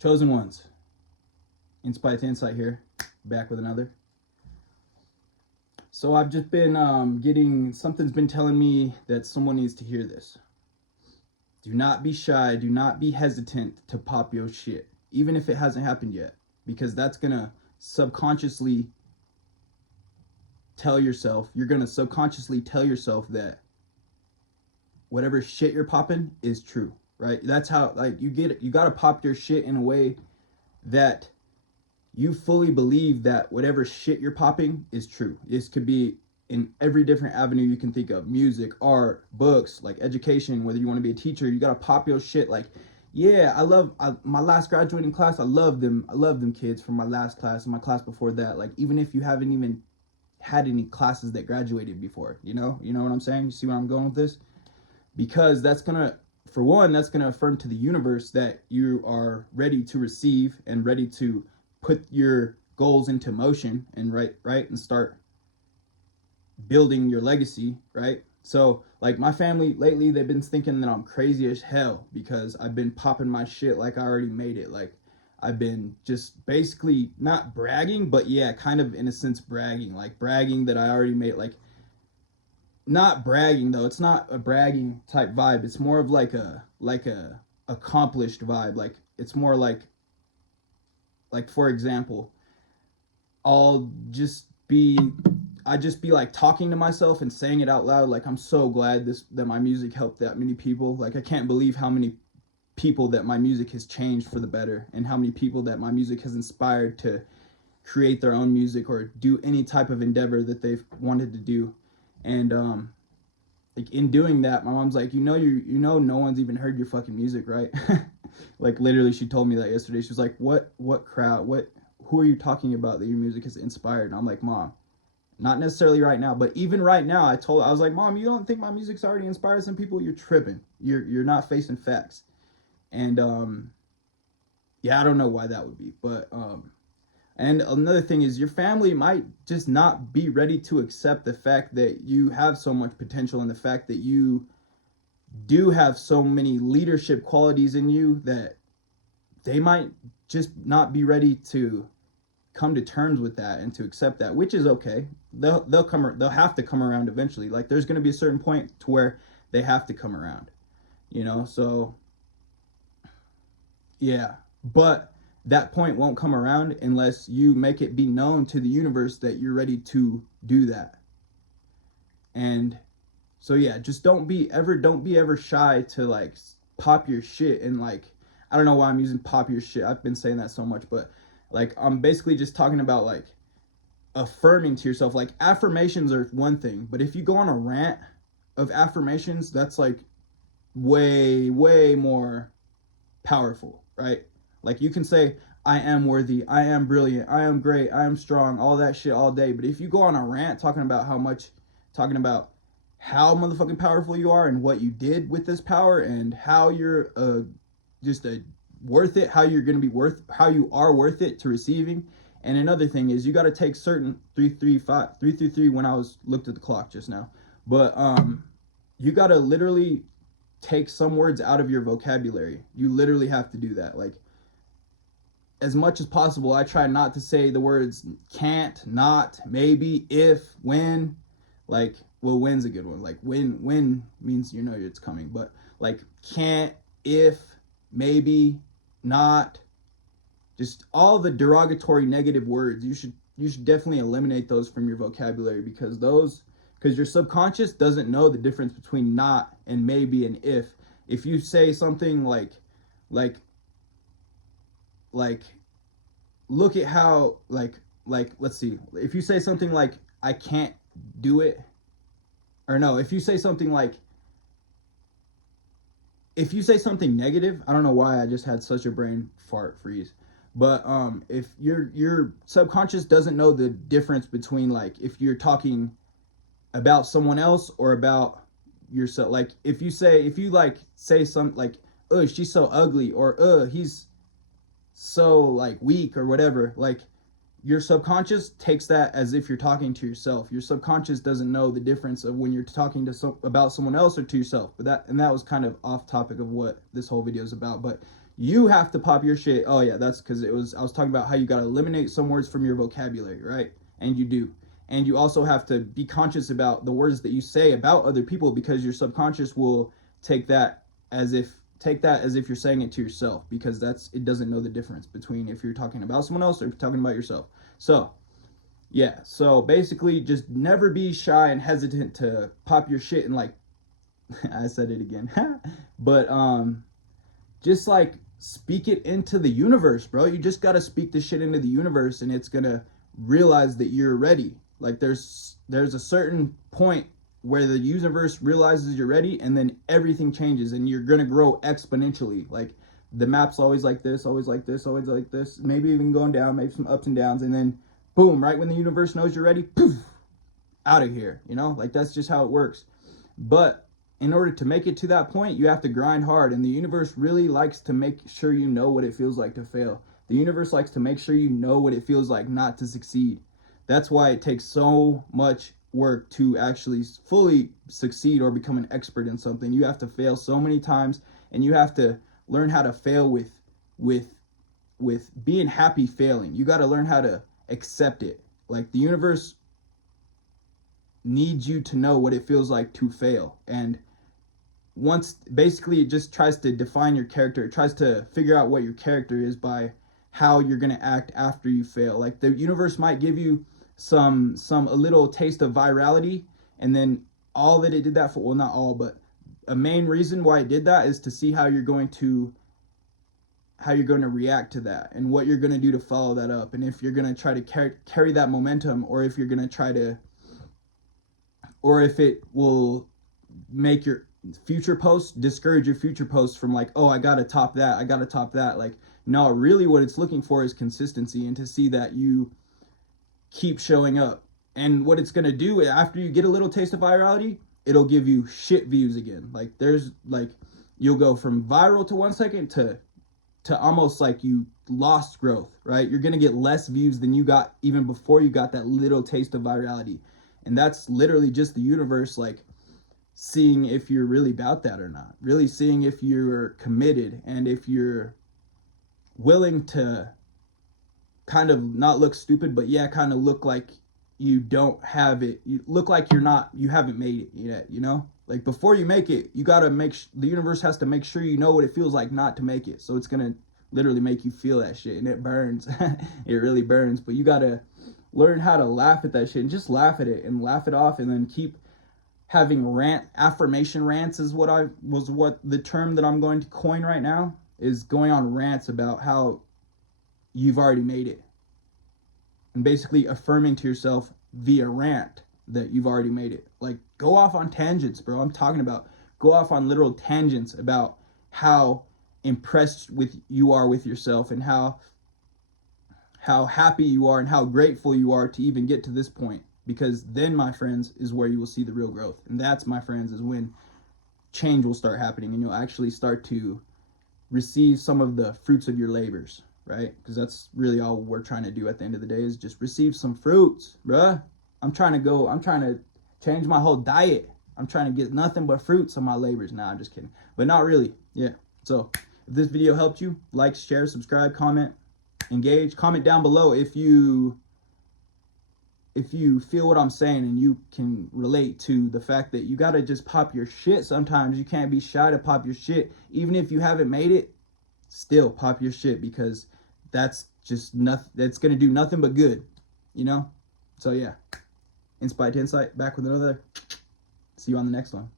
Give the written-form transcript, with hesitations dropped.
Chosen ones. Inspite to Insight here, back with another. So I've just been getting, something's been telling me that someone needs to hear this. Do not be shy, do not be hesitant to pop your shit, even if it hasn't happened yet, because that's gonna subconsciously tell yourself, you're gonna subconsciously tell yourself that whatever shit you're popping is true, right? That's how, like, you gotta pop your shit in a way that you fully believe that whatever shit you're popping is true. This could be in every different avenue you can think of: music, art, books, like education, whether you want to be a teacher. You gotta pop your shit. Like, yeah, my last graduating class. I love them kids from my last class and my class before that. Like, even if you haven't even had any classes that graduated before, you know what I'm saying? You see where I'm going with this? Because that's gonna, for one, that's gonna affirm to the universe that you are ready to receive and ready to put your goals into motion and right and start building your legacy, right? So, like, my family lately, they've been thinking that I'm crazy as hell because I've been popping my shit like I already made it. Like, I've been just basically not bragging, but yeah, kind of in a sense bragging, like bragging that I already made, like, not bragging though. It's not a bragging type vibe. It's more of like a accomplished vibe. Like, it's more like for example, I'll just be I just be like talking to myself and saying it out loud, like, I'm so glad that my music helped that many people. Like, I can't believe how many people that my music has changed for the better, and how many people that my music has inspired to create their own music or do any type of endeavor that they've wanted to do. And like, in doing that, my mom's like, no one's even heard your fucking music, right? Like, literally, she told me that yesterday. She was like, what crowd, who are you talking about that your music has inspired? And I'm like, Mom, not necessarily right now, but even right now, I was like, Mom, you don't think my music's already inspired some people? You're tripping. You're not facing facts. And yeah, I don't know why that would be, but and another thing is, your family might just not be ready to accept the fact that you have so much potential, and the fact that you do have so many leadership qualities in you, that they might just not be ready to come to terms with that and to accept that, which is okay. They'll have to come around eventually. Like, there's going to be a certain point to where they have to come around, so yeah. But that point won't come around unless you make it be known to the universe that you're ready to do that. And so yeah, just don't be ever shy to, like, pop your shit. And, like, I don't know why I'm using pop your shit. I've been saying that so much, but, like, I'm basically just talking about, like, affirming to yourself. Like, affirmations are one thing, but if you go on a rant of affirmations, that's, like, way more powerful, right? Like, you can say, I am worthy, I am brilliant, I am great, I am strong, all that shit all day. But if you go on a rant talking about how motherfucking powerful you are, and what you did with this power, and how you're just a worth it, how you're going to be how you are worth it to receiving. And another thing is, you got to take certain 333 when I was looked at the clock just now. But you got to literally take some words out of your vocabulary. You literally have to do that. Like, as much as possible, I try not to say the words can't, not, maybe, if, when. Like, well, when's a good one. Like, when means it's coming. But, like, can't, if, maybe, not, just all the derogatory negative words. You should definitely eliminate those from your vocabulary, because your subconscious doesn't know the difference between not and maybe and if. If you say something like look at how, let's see, if you say something like, I can't do it, or no, if you say something negative, I don't know why I just had such a brain fart freeze. But if your subconscious doesn't know the difference between, like, if you're talking about someone else or about yourself. Like, if you say something like, she's so ugly, or he's so, like, weak, or whatever, like, your subconscious takes that as if you're talking to yourself. Your subconscious doesn't know the difference of when you're talking about someone else or to yourself. But that was kind of off topic of what this whole video is about. But You have to pop your shit. Oh yeah, that's because I was talking about how you got to eliminate some words from your vocabulary, right? And you do. And you also have to be conscious about the words that you say about other people, because your subconscious will as if take that as if you're saying it to yourself, because it doesn't know the difference between if you're talking about someone else or if you're talking about yourself. So yeah, so basically just never be shy and hesitant to pop your shit and like I said it again. But just like speak it into the universe, bro. You just got to speak the shit into the universe, and it's going to realize that you're ready. Like there's a certain point where the universe realizes you're ready, and then everything changes and you're going to grow exponentially. Like the map's always like this, always like this, always like this, maybe even going down, maybe some ups and downs, and then boom, right when the universe knows you're ready, poof, out of here, you know? Like that's just how it works. But in order to make it to that point, you have to grind hard, and the universe really likes to make sure you know what it feels like to fail. The universe likes to make sure you know what it feels like not to succeed. That's why it takes so much work to actually fully succeed or become an expert in something. You have to fail so many times, and you have to learn how to fail with being happy failing. You got to learn how to accept it. Like the universe needs you to know what it feels like to fail. And once basically it just tries to define your character. It tries to figure out what your character is by how you're going to act after you fail. Like the universe might give you a little taste of virality, and then all that it did that for, well, not all, but a main reason why it did that is to see how you're going to react to that, and what you're going to do to follow that up, and if you're going to try to carry that momentum, or if you're going to try to, or if it will make your future posts, discourage your future posts from like, oh, I gotta top that. Like, no, really what it's looking for is consistency, and to see that you keep showing up. And what it's gonna do after you get a little taste of virality, it'll give you shit views again. Like you'll go from viral to 1 second to almost like you lost growth, right? You're gonna get less views than you got even before you got that little taste of virality. And that's literally just the universe, like, seeing if you're really about that or not, really seeing if you're committed, and if you're willing to kind of not look stupid, but yeah, kind of look like you don't have it. You look like you haven't made it yet, you know? Like before you make it, you got to the universe has to make sure you know what it feels like not to make it. So it's going to literally make you feel that shit, and it burns. It really burns, but you got to learn how to laugh at that shit, and just laugh at it and laugh it off, and then keep having affirmation rants is what the term that I'm going to coin right now is, going on rants about how you've already made it, and basically affirming to yourself via rant that you've already made it. Like, go off on tangents, bro. I'm talking about go off on literal tangents about how impressed you are with yourself, and how happy you are, and how grateful you are to even get to this point. Because then, my friends, is where you will see the real growth. And that's, my friends, is when change will start happening, and you'll actually start to receive some of the fruits of your labors, right? Because that's really all we're trying to do at the end of the day, is just receive some fruits, bruh. I'm trying to change my whole diet. I'm trying to get nothing but fruits on my labors. Nah, I'm just kidding. But not really. Yeah. So if this video helped you, like, share, subscribe, comment, engage. Comment down below if you feel what I'm saying, and you can relate to the fact that you got to just pop your shit sometimes. You can't be shy to pop your shit. Even if you haven't made it, still pop your shit, because that's just nothing. That's going to do nothing but good, you know? So yeah, Inspite to Insight, back with another. See you on the next one.